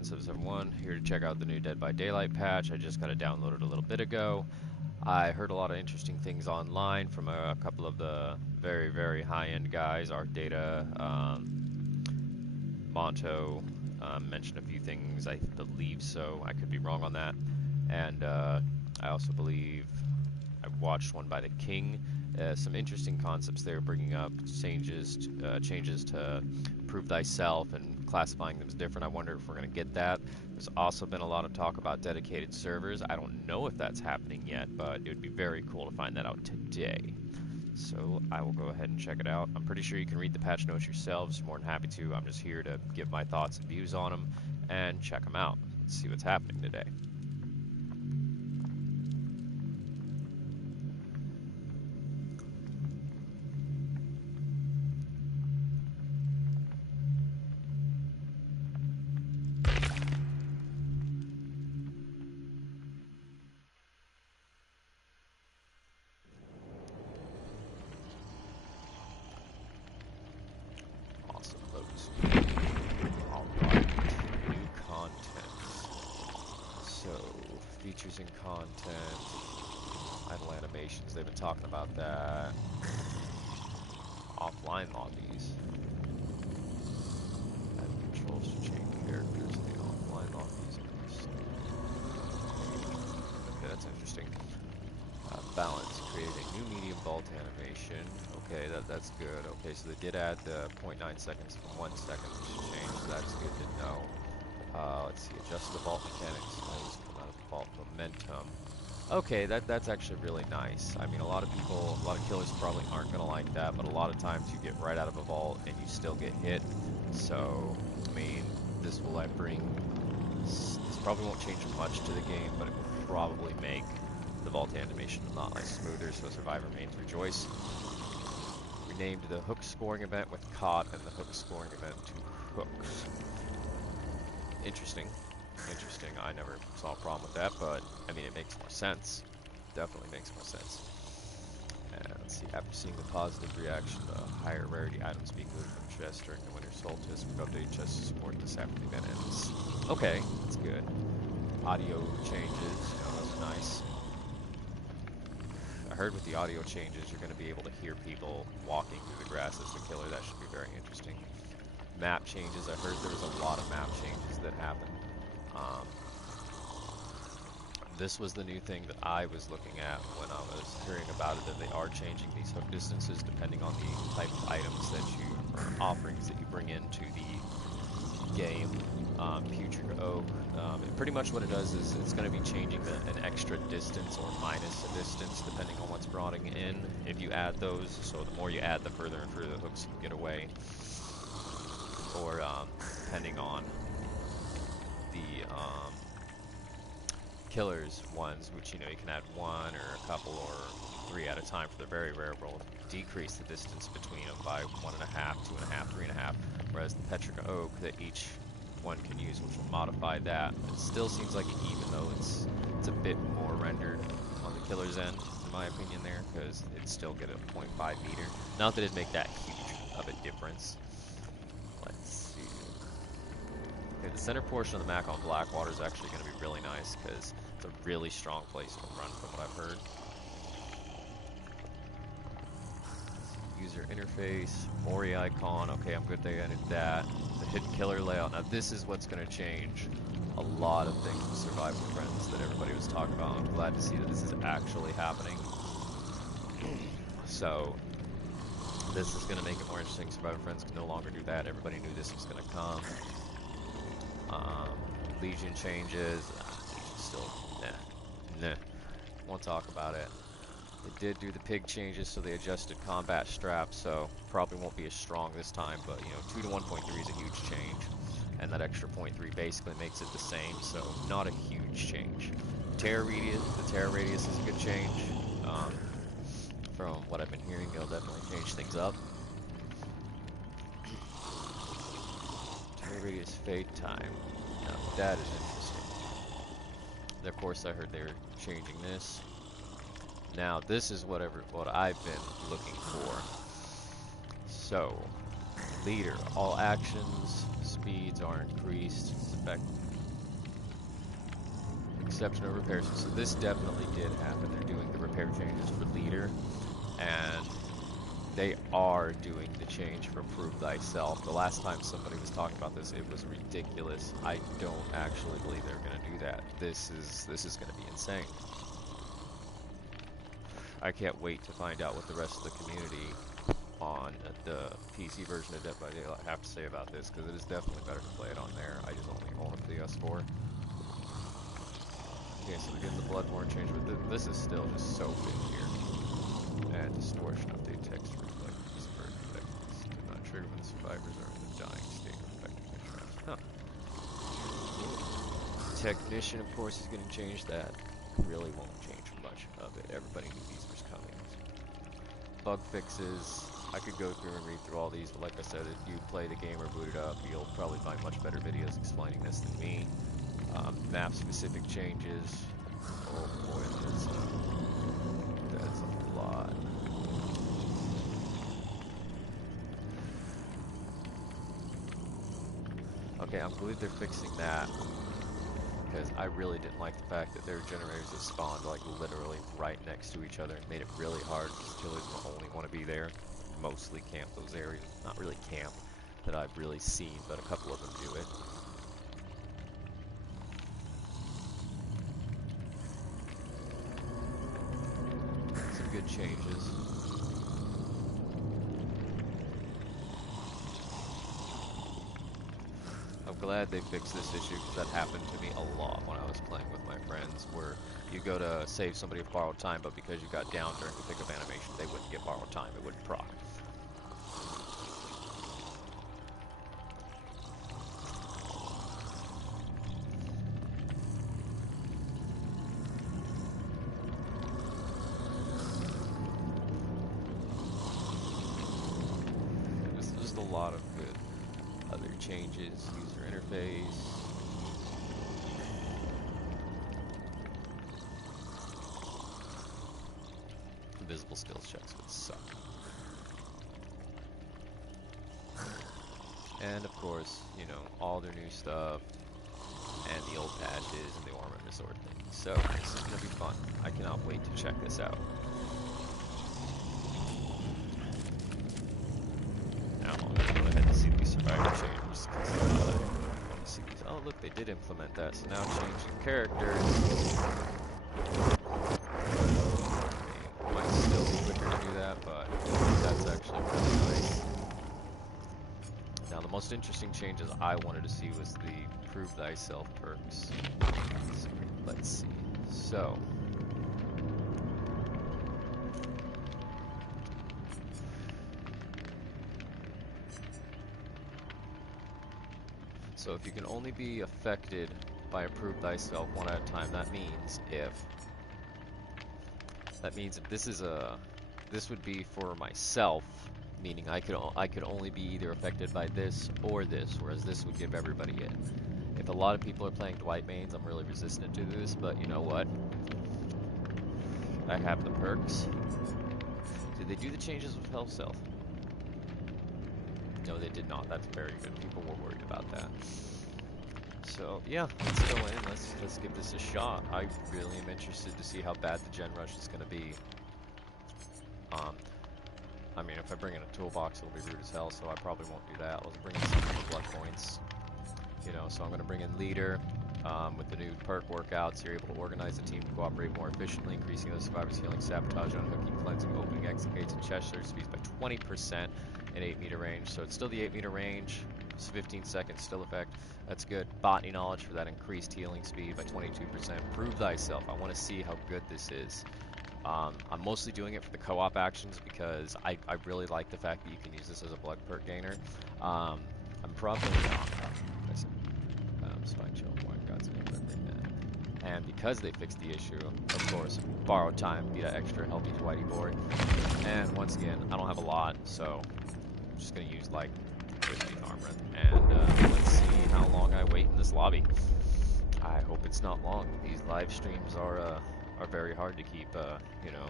10.7.7.1, here to check out the new Dead by Daylight patch. I just got it downloaded a little bit ago. I heard a lot of interesting things online from a couple of the very high-end guys. Art Data, Monto mentioned a few things, I believe so. I could be wrong on that. And I also believe I watched one by the King. Some interesting concepts they were bringing up, changes to prove thyself and classifying them as different. I wonder if we're going to get that. There's also been a lot of talk about dedicated servers. I don't know if that's happening yet, but it would be very cool to find that out today. So I will go ahead and check it out. I'm pretty sure you can read the patch notes yourselves. More than happy to. I'm just here to give my thoughts and views on them and check them out. Let's see what's happening today. Awesome, loads. Alright, new content. So, features and content, idle animations, they've been talking about that. Offline lobbies. Add controls to change characters in the offline lobbies. Okay, that's interesting. Balance, create a new medium vault animation. Okay, that's good. Okay, so they did add the 0.9 seconds from 1 second change, so that's good to know. Let's see, adjust the vault mechanics. Noise come out of the vault momentum. Okay, that's actually really nice. I mean, a lot of killers probably aren't gonna like that, but a lot of times you get right out of a vault and you still get hit. So, I mean, this probably won't change much to the game, but it will probably make the vault animation a lot smoother, so survivor mains rejoice. Renamed the hook scoring event with caught and the hook scoring event to hooks. Interesting. I never saw a problem with that, but I mean, it makes more sense. Definitely makes more sense. And let's see, after seeing the positive reaction to higher rarity items being moved from chests during the winter solstice, we've updated chest support this after the event ends. Okay, that's good. Audio changes, those are nice. I heard with the audio changes, you're going to be able to hear people walking through the grass as the killer. That should be very interesting. Map changes. I heard there was a lot of map changes that happened. This was the new thing that I was looking at when I was hearing about it, that they are changing these hook distances depending on the type of items that you, or offerings that you bring into the game. Putrid Oak, pretty much what it does is it's going to be changing an extra distance or minus a distance depending on what's brought in if you add those. So the more you add, the further and further the hooks can get away. Or depending on the killers ones, which you can add one or a couple or 3 at a time for the very rare will decrease the distance between them by 1.5, 2.5, 3.5. Whereas the Petrica Oak that each one can use, which will modify that. It still seems like even though it's a bit more rendered on the killer's end, in my opinion there, because it'd still get a 0.5 meter. Not that it'd make that huge of a difference. Let's see. Okay, the center portion of the map on Blackwater is actually going to be really nice because it's a really strong place to run from what I've heard. User interface, Mori icon, okay, I'm good they added that. The hidden killer layout, now this is what's going to change a lot of things with Survival Friends that everybody was talking about. I'm glad to see that this is actually happening. So, this is going to make it more interesting. Survival Friends can no longer do that. Everybody knew this was going to come. Legion changes. Legion still, nah. Won't talk about it. They did do the pig changes, so they adjusted combat straps, so probably won't be as strong this time, but 2 to 1.3 is a huge change, and that extra 0.3 basically makes it the same, so not a huge change. The terror radius is a good change. From what I've been hearing, it'll definitely change things up. Terror radius fade time. Now that is interesting. Of course, I heard they're changing this. Now, this is what I've been looking for. So, leader, all actions, speeds are increased. exception of repairs. So this definitely did happen. They're doing the repair changes for leader, and they are doing the change for prove thyself. The last time somebody was talking about this, it was ridiculous. I don't actually believe they're going to do that. This is going to be insane. I can't wait to find out what the rest of the community on the PC version of Dead by Daylight have to say about this, because it is definitely better to play it on there. I just only own it for the S4. Okay, so we're getting the Bloodborne change, but this is still just so big here. And distortion update text reflect these effects. Do not trigger when the survivors are in the dying state of effective interest. Huh. Technician, of course, is going to change that. Really won't change much of it. Everybody knew these were coming. Bug fixes. I could go through and read through all these, but like I said, if you play the game or boot it up, you'll probably find much better videos explaining this than me. Map-specific changes. Oh boy, that's a lot. Okay, I'm glad they're fixing that, because I really didn't like the fact that there were generators that spawned like literally right next to each other and made it really hard because killers will only want to be there. Mostly camp those areas. Not really camp that I've really seen, but a couple of them do it. Some good changes. I'm glad they fixed this issue, because that happened to me a lot when I was playing with my friends, where you go to save somebody with borrowed time, but because you got down during the pickup animation, they wouldn't get borrowed time, it wouldn't proc. There's just a lot of good other changes, user interface. Invisible skills checks would suck. And of course, you know, all their new stuff, and the old patches, and the Ornament Resort thing. So, this is going to be fun. I cannot wait to check this out. Now, I'm going to go ahead and see these survivor changes, because I want to see these. Oh, look, they did implement that, so now changing characters. Might still be quicker to do that, but that's actually really nice. Now, the most interesting changes I wanted to see was the Prove Thyself perks. So, let's see. So, if you can only be affected by a Prove Thyself one at a time, that means if this would be for myself, meaning I could only be either affected by this or this, whereas this would give everybody it. If a lot of people are playing Dwight mains, I'm really resistant to this, but you know what? I have the perks. Did they do the changes with Health Self? No, they did not. That's very good. People were worried about that. So yeah, let's go in. Let's give this a shot. I really am interested to see how bad the Gen Rush is going to be. I mean, if I bring in a toolbox, it'll be rude as hell, so I probably won't do that. I'll bring in some blood points. You know, so I'm going to bring in Leader. With the new perk workouts, you're able to organize the team to cooperate more efficiently, increasing the survivors' healing, sabotage, unhooking, cleansing, opening exit gates, and chest search speeds by 20% in 8-meter range. So it's still the 8-meter range. It's 15 seconds still effect. That's good. Botany knowledge for that increased healing speed by 22%. Prove thyself. I want to see how good this is. I'm mostly doing it for the co-op actions because I really like the fact that you can use this as a blood perk gainer. I'm probably not. Spine chill. God's name, I bring that. And because they fixed the issue, of course, borrowed time, be that extra healthy Dwighty boy. And once again, I don't have a lot, so I'm just gonna use like 50 armor. And let's see how long I wait in this lobby. I hope it's not long. These live streams are very hard to keep, you know,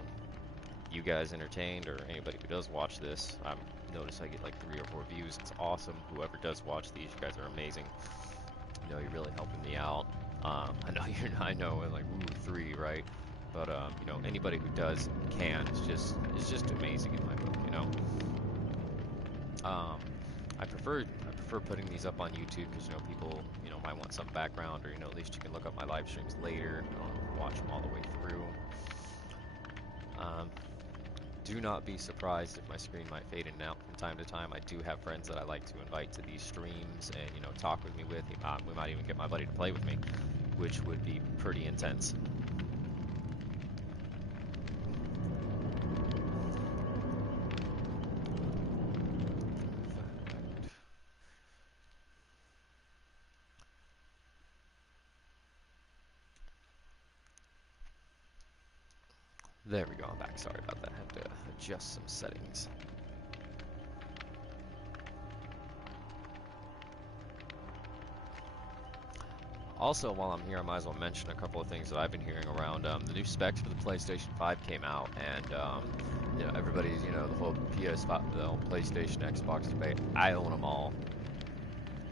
you guys entertained, or anybody who does watch this. Notice I get like 3 or 4 views. It's awesome. Whoever does watch these, you guys are amazing. You know, you're really helping me out. I know you're not, I know like ooh 3, right? But you know, anybody who does can is just amazing in my book, you know. I prefer putting these up on YouTube because you know people might want some background, or at least you can look up my live streams later, watch them all the way through. Um, do not be surprised if my screen might fade in and out from time to time. I do have friends that I like to invite to these streams and talk with me with. We might even get my buddy to play with me, which would be pretty intense. There we go, I'm back. Sorry about that. I had to adjust some settings. Also, while I'm here, I might as well mention a couple of things that I've been hearing around. The new specs for the PlayStation 5 came out, and everybody's, the whole PS5, the whole PlayStation, Xbox debate. I own them all.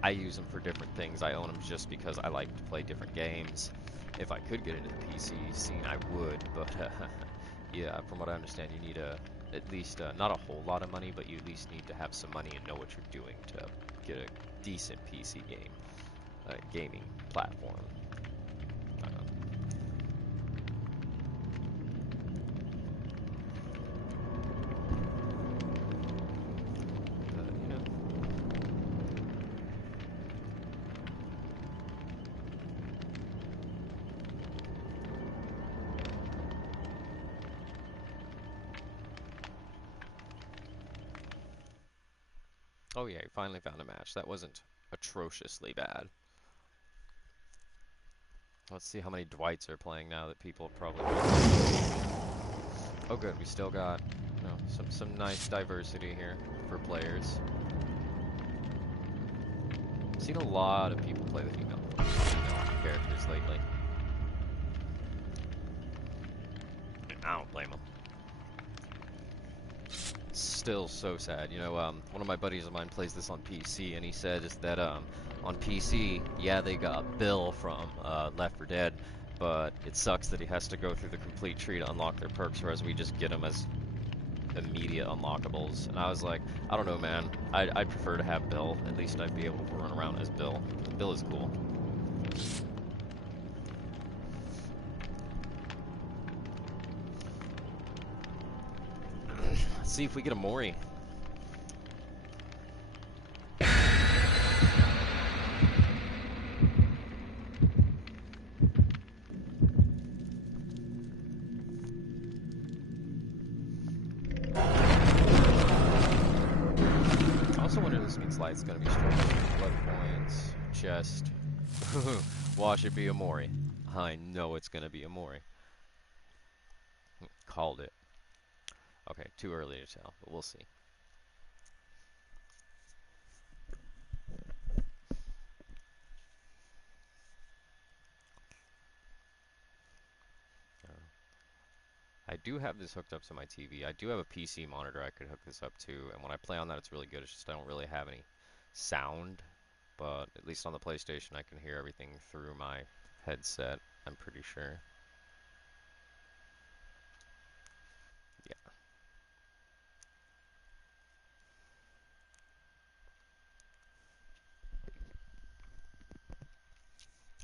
I use them for different things. I own them just because I like to play different games. If I could get into the PC scene, I would, but yeah, from what I understand, you need at least not a whole lot of money, but you at least need to have some money and know what you're doing to get a decent PC gaming platform. Oh yeah, you finally found a match. That wasn't atrociously bad. Let's see how many Dwights are playing now that people probably. Oh good, we still got some nice diversity here for players. I've seen a lot of people play the female characters lately. I don't blame them. Still so sad. One of my buddies of mine plays this on PC, and he said is that on PC, yeah, they got Bill from Left 4 Dead, but it sucks that he has to go through the complete tree to unlock their perks, whereas we just get them as immediate unlockables. And I was like, I don't know, man. I'd prefer to have Bill. At least I'd be able to run around as Bill. Bill is cool. Let's see if we get a Mori. Light's gonna be struggling with blood points, chest. Watch it be a Mori. I know it's gonna be a Mori. Called it. Okay, too early to tell, but we'll see. I do have this hooked up to my TV. I do have a PC monitor I could hook this up to, and when I play on that, it's really good. It's just I don't really have any sound, but at least on the PlayStation, I can hear everything through my headset, I'm pretty sure. Yeah.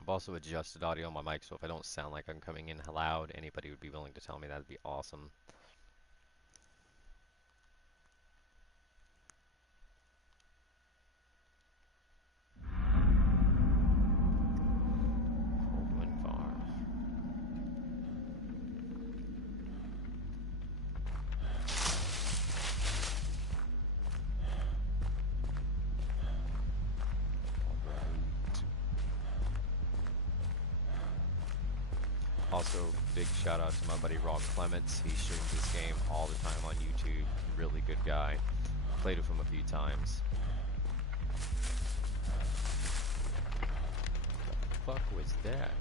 I've also adjusted audio on my mic, so if I don't sound like I'm coming in loud, anybody would be willing to tell me, that'd be awesome. Also, big shout out to my buddy Rob Clements. He streams this game all the time on YouTube. Really good guy. Played with him a few times. What the fuck was that?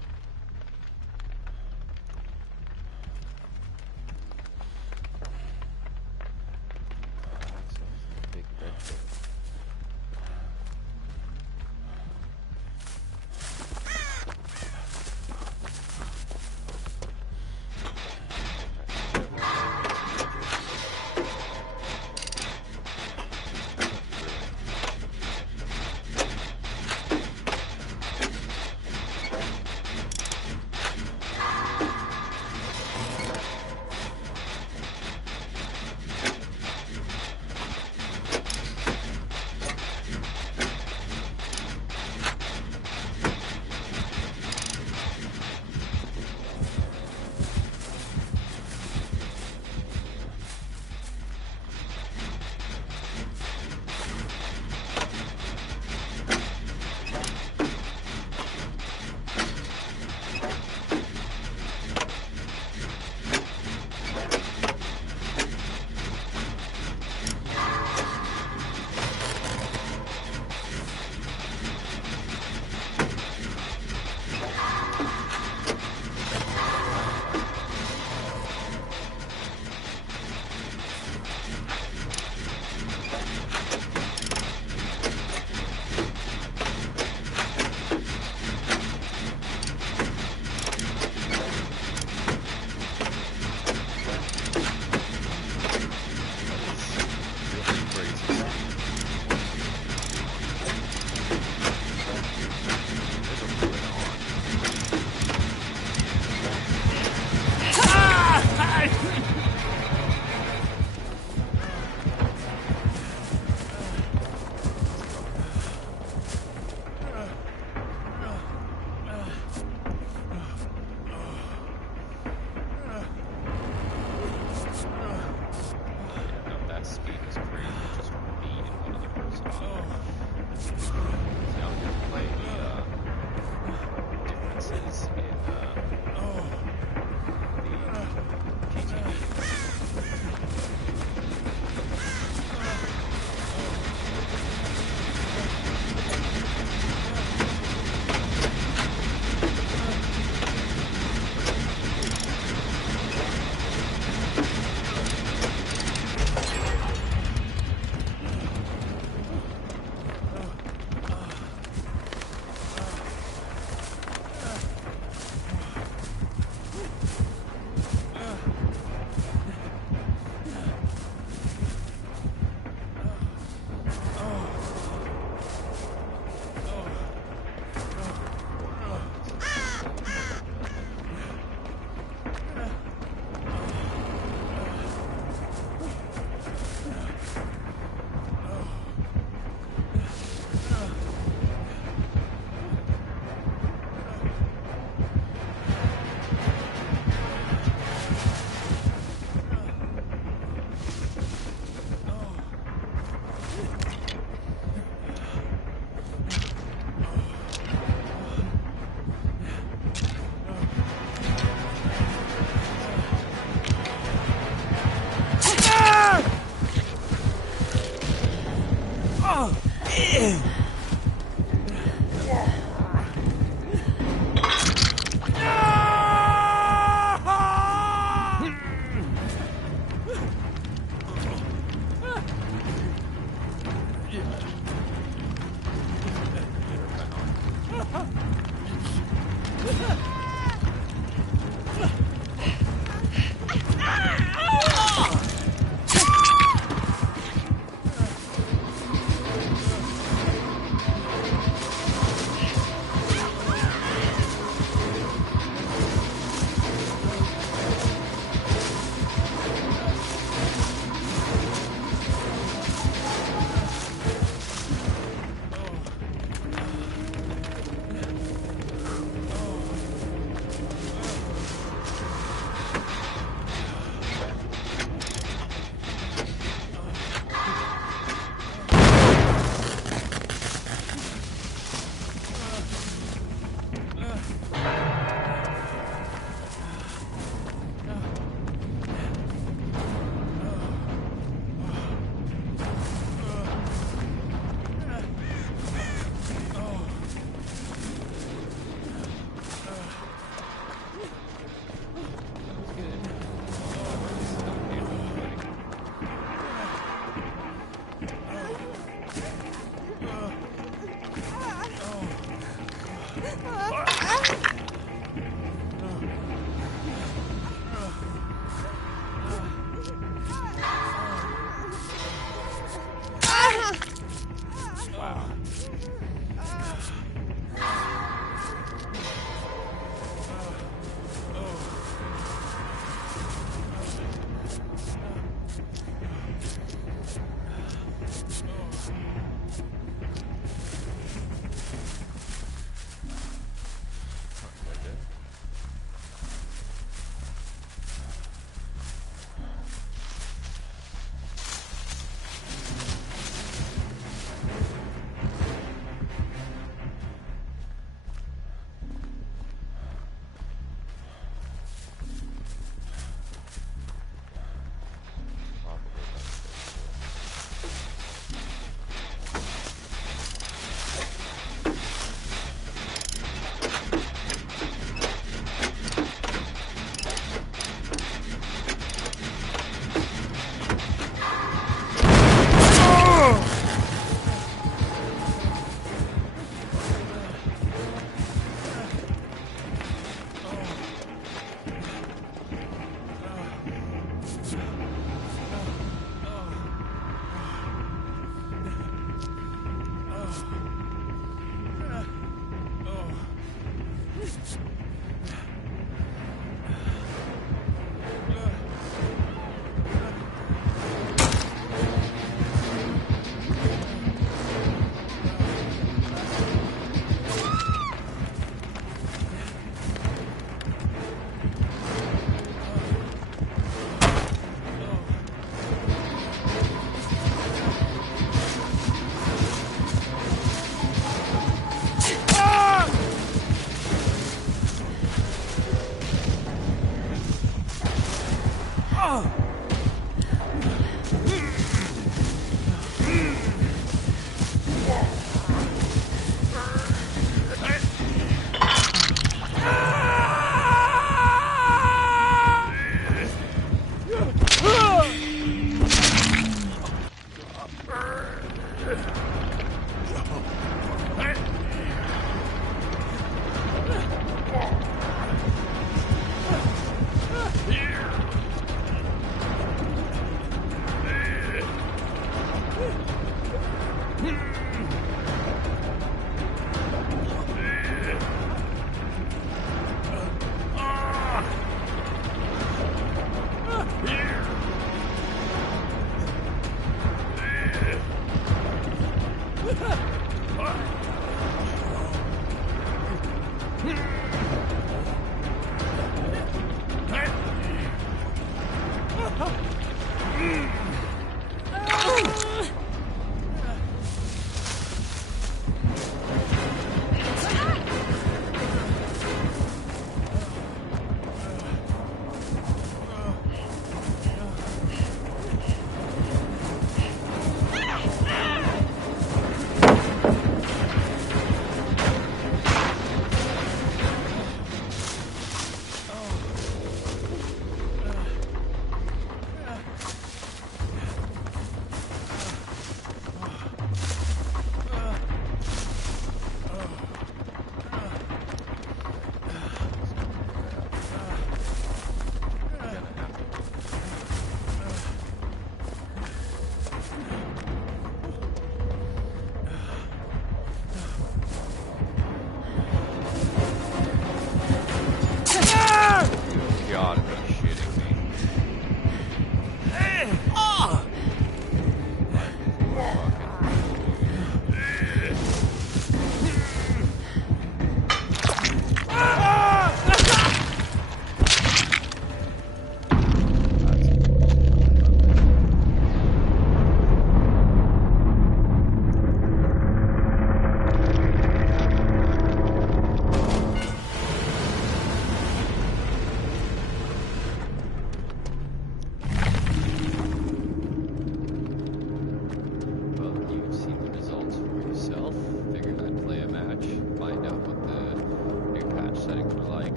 Big red thing.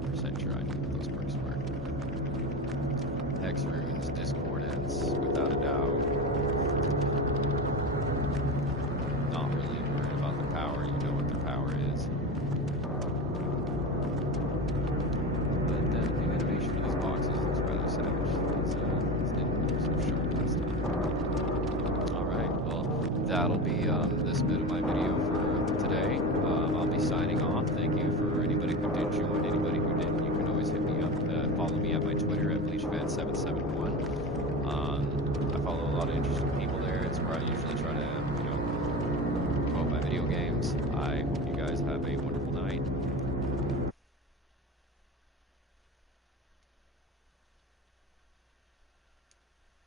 90% sure I knew what those perks were. Hex runes, discordance, without a doubt.